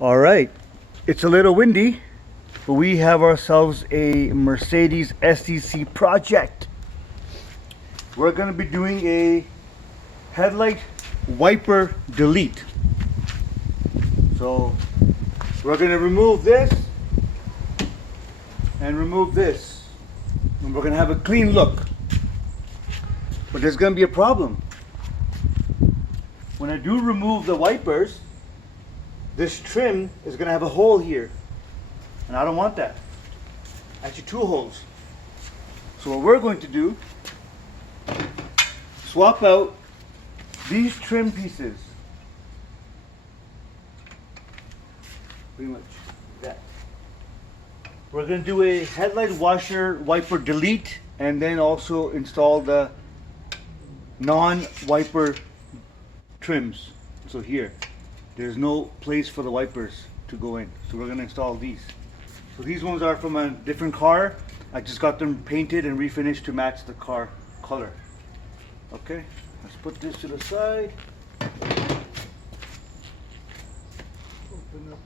All right, it's a little windy, but we have ourselves a Mercedes SEC project. We're going to be doing a headlight wiper delete. So we're going to remove this and remove this, and we're going to have a clean look. But there's going to be a problem. When I do remove the wipers, this trim is going to have a hole here, and I don't want that. Actually, two holes. So what we're going to do, swap out these trim pieces. Pretty much that. We're going to do a headlight washer wiper delete, and then also install the non-wiper trims. So here, there's no place for the wipers to go in, so we're going to install these. So these ones are from a different car. I just got them painted and refinished to match the car color. Okay, let's put this to the side. Open up.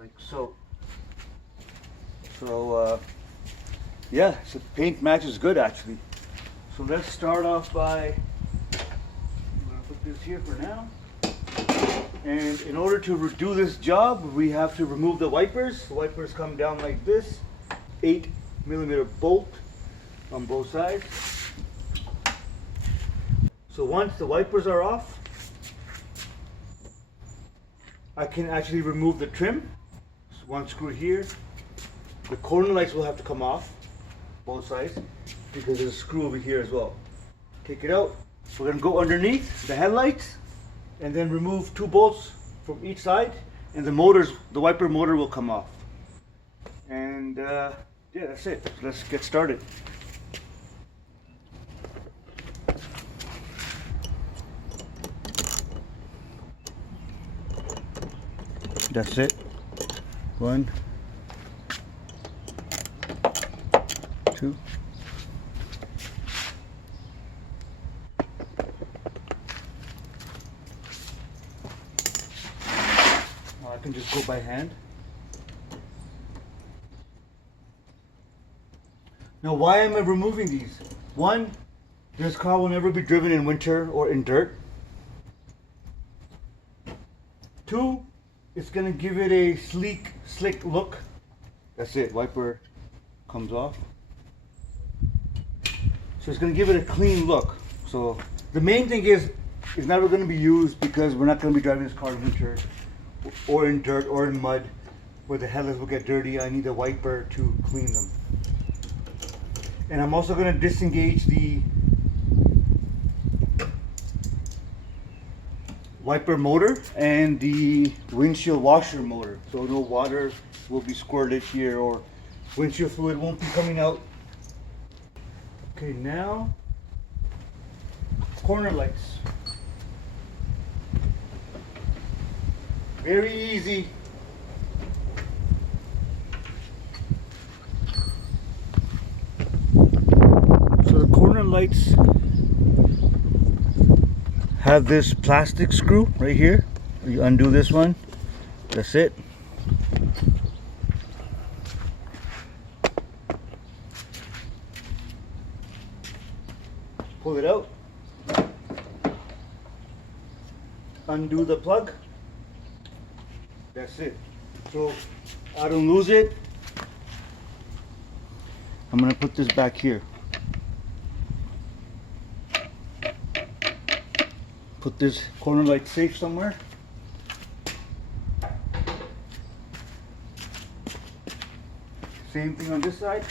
Like so. So yeah, so paint matches good actually. So let's start off by, I'm going to put this here for now. And in order to do this job, we have to remove the wipers. The wipers come down like this, 8mm bolt on both sides. So once the wipers are off, I can actually remove the trim. So one screw here. The corner lights will have to come off, both sides, because there's a screw over here as well. Take it out. We're going to go underneath the headlights and then remove two bolts from each side, and the wiper motor will come off. And yeah, that's it. Let's get started. That's it. 1, 2. I can just go by hand. Now, why am I removing these? One, this car will never be driven in winter or in dirt. 2, it's going to give it a sleek, slick look. That's it, wiper comes off. So it's going to give it a clean look. So the main thing is, it's never going to be used because we're not going to be driving this car in winter or in dirt or in mud where the headlights will get dirty. I need a wiper to clean them. And I'm also going to disengage the wiper motor and the windshield washer motor, so no water will be squirted here or windshield fluid won't be coming out. Okay, now corner lights. Very easy. So the corner lights have this plastic screw right here. You undo this one. That's it. Pull it out. Undo the plug. That's it. So I don't lose it. I'm going to put this back here. Put this corner light safe somewhere. Same thing on this side.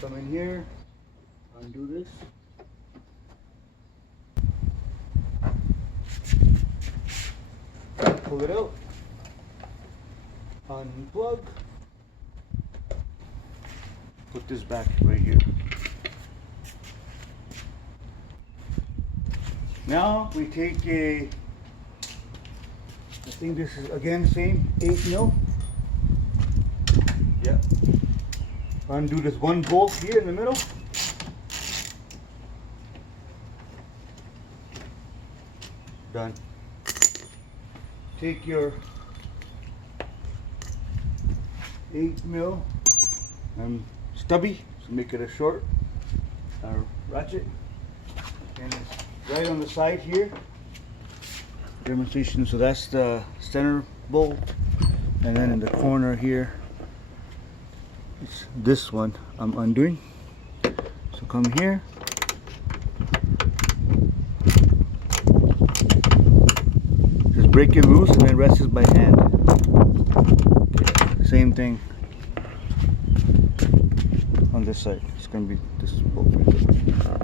Come in here, undo this. Pull it out. Unplug. Put this back right here. Now we take a, I think this is again same 8mm. Yeah. Undo this one bolt here in the middle. done. Take your 8mm stubby, so make it a short ratchet, and it's right on the side here. Demonstration. So that's the center bolt, and then in the corner here, it's this one I'm undoing. So come here. Just break it loose and then rest it by hand. Okay. Same thing on this side. It's gonna be this bolt right there.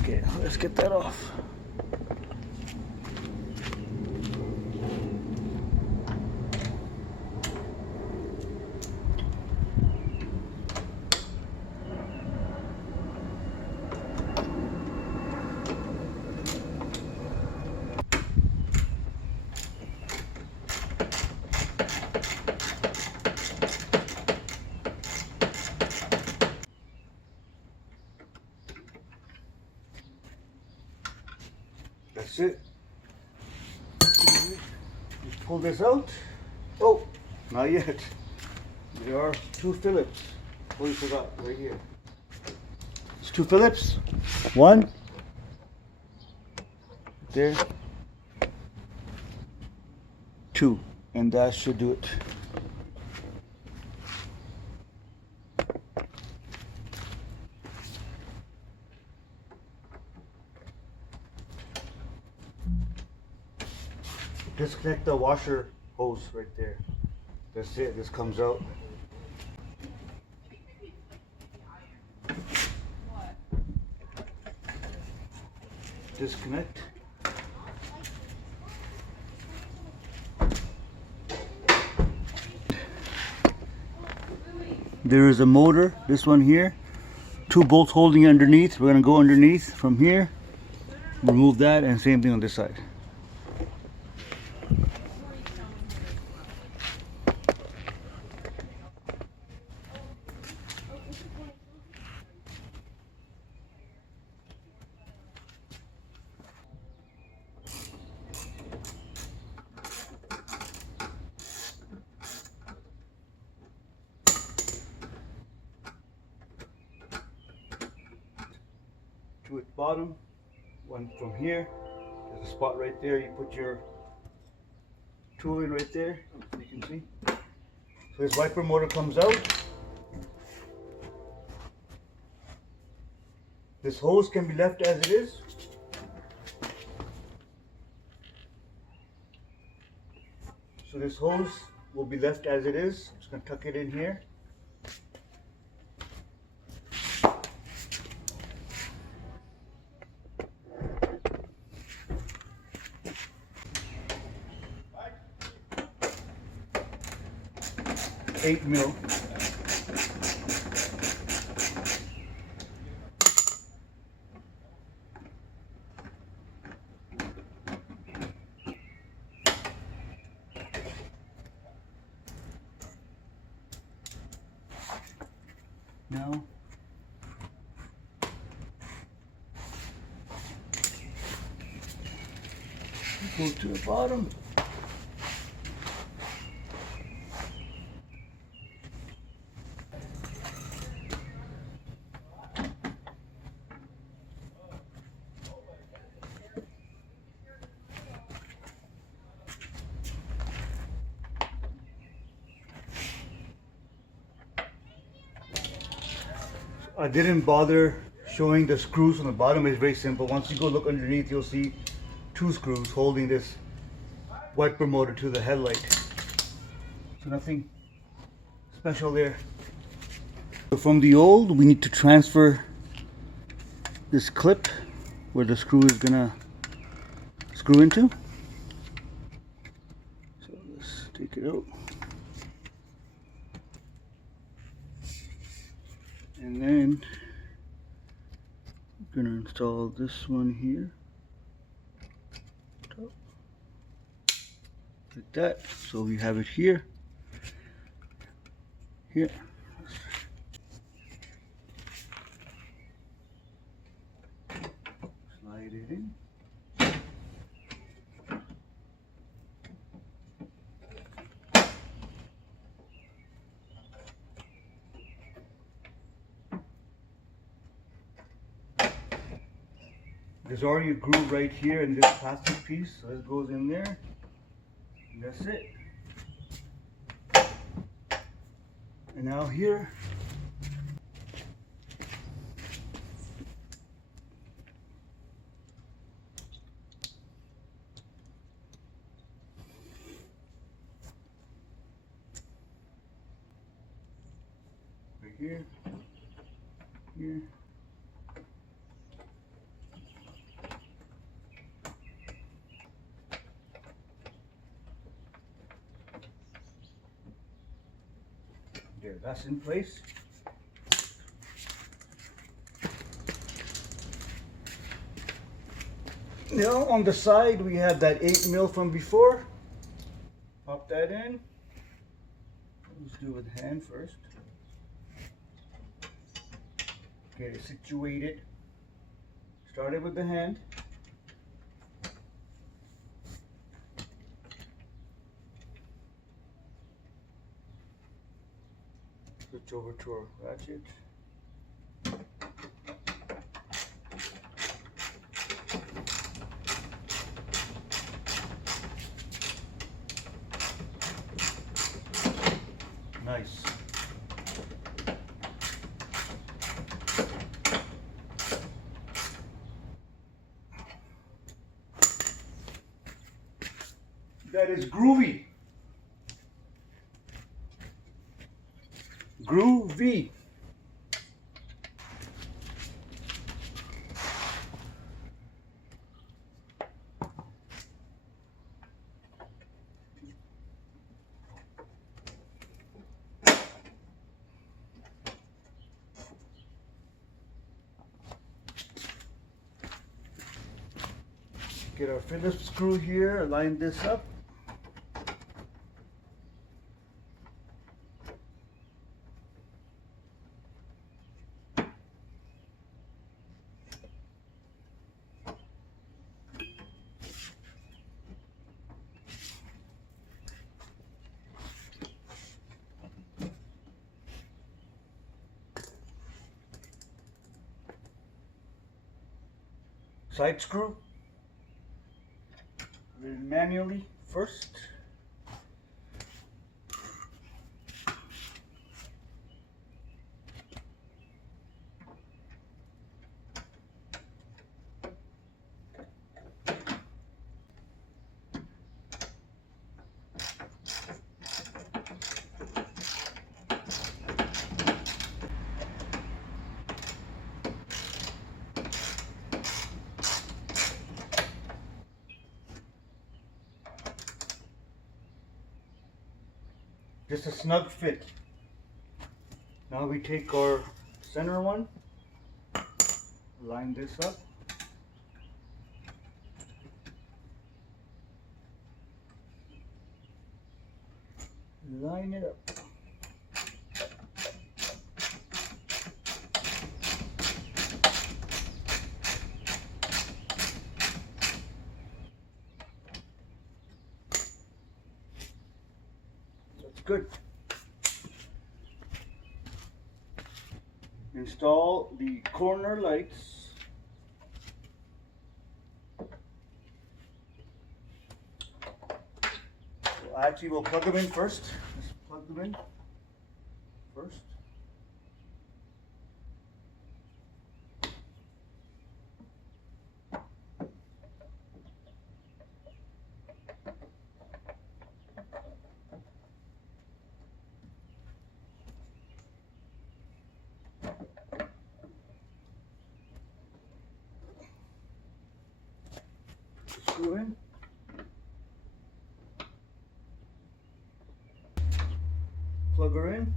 Okay, let's get that off. That's it. Just pull this out. Oh, not yet. There are 2 Phillips. Oh, you forgot right here. It's 2 Phillips. 1 there. 2, and that should do it. Disconnect the washer hose right there. That's it. This comes out. Disconnect. There is a motor, this one here. 2 bolts holding underneath. We're going to go underneath from here. Remove that, and same thing on this side. To its bottom, one from here. There's a spot right there. You put your tool in right there. You can see. So this wiper motor comes out. This hose can be left as it is. So this hose will be left as it is. I'm just going to tuck it in here. Eight mil. Now go to the bottom. I didn't bother showing the screws on the bottom. It's very simple. Once you go look underneath, you'll see 2 screws holding this wiper motor to the headlight. So nothing special there. So from the old, we need to transfer this clip where the screw is gonna screw into. So let's take it out. And then I'm gonna install this one here, like that. So we have it here, here. Slide it in. There's already a groove right here in this plastic piece, so this goes in there. And that's it. And now here, right here, here. There, that's in place. Now on the side we have that 8mm from before. Pop that in. Let's do it with hand first. Get it situated. Started with the hand. Switch over to our ratchet. Nice. That is groovy. Groovy. Get our Phillips screw here, align this up. Side screw. Manually first. Just a snug fit. Now we take our center one, line this up. Line it up. Good. Install the corner lights. Actually, we'll plug them in first. Let's plug them in first. Screw in. Plug her in.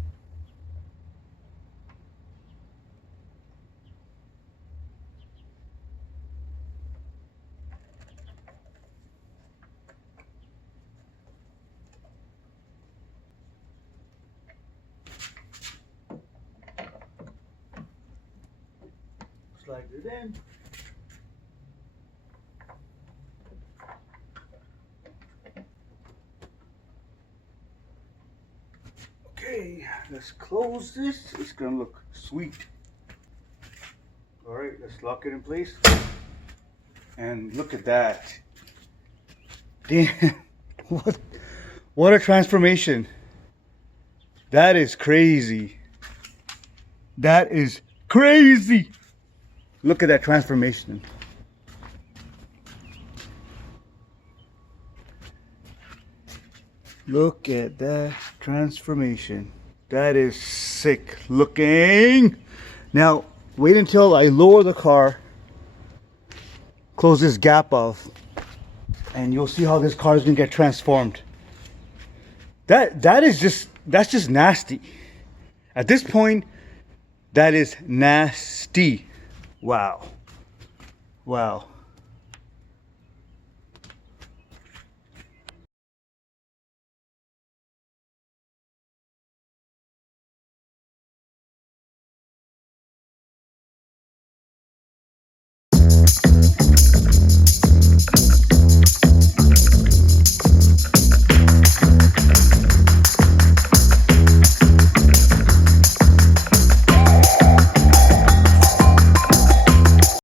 Slide it in. Okay, let's close this. It's gonna look sweet. All right, let's lock it in place. And look at that. Damn. What a transformation. That is crazy. That is crazy. Look at that transformation. Look at that transformation. That is sick looking. Now, wait until I lower the car, close this gap off, and you'll see how this car is gonna get transformed. That's just nasty. At this point, that is nasty. Wow. Wow.